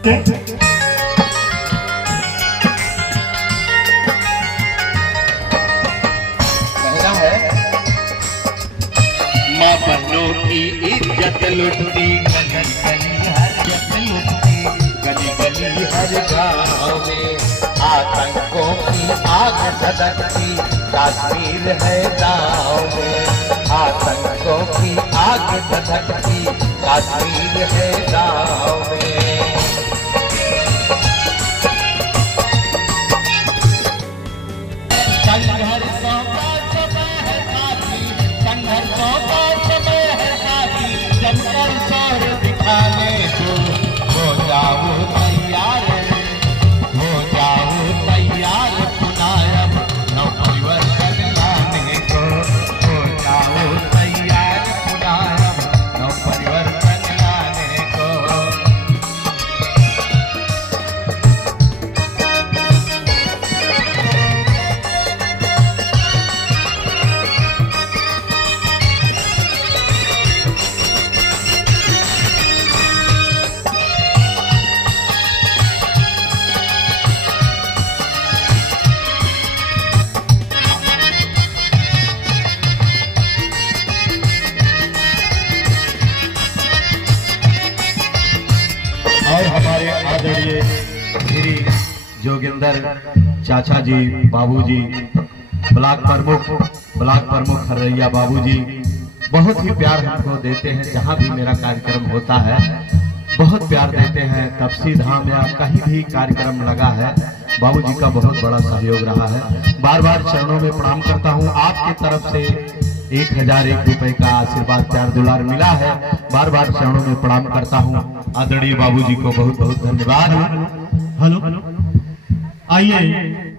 कहना है माँ बहनों की इज्जत लुटती, गली गली हर जत लुटती, गली गली हर गाँव में आतंकों की आग धधकती, कश्मीर है गाँव में आतंकों की आग धधकती, कश्मीर है गाँव में। संघर्षों का समय है साथी, संघर्षों का समय है साथी, जमकर शौर दिखाने को हो जाओ तैयार, हो जाओ तैयार पुनायब नवपरिवर्तन लाने को, हो जाओ तैयार पुनायब नवपरिवर्तन लाने को। और हमारे आदरणीय श्री जोगिंदर चाचा जी, बाबूजी, ब्लॉक प्रमुख हरैया बाबूजी बहुत ही प्यार हमको देते हैं। जहाँ भी मेरा कार्यक्रम होता है बहुत प्यार देते हैं। तपसी धाम या कहीं भी कार्यक्रम लगा है, बाबूजी का बहुत बड़ा सहयोग रहा है। बार बार चरणों में प्रणाम करता हूँ। आपकी तरफ से 1001 रुपए का आशीर्वाद प्यार दुलार मिला है, बार बार चरणों में प्रणाम करता हूँ। आदरणीय बाबूजी को बहुत बहुत धन्यवाद। हेलो, आइए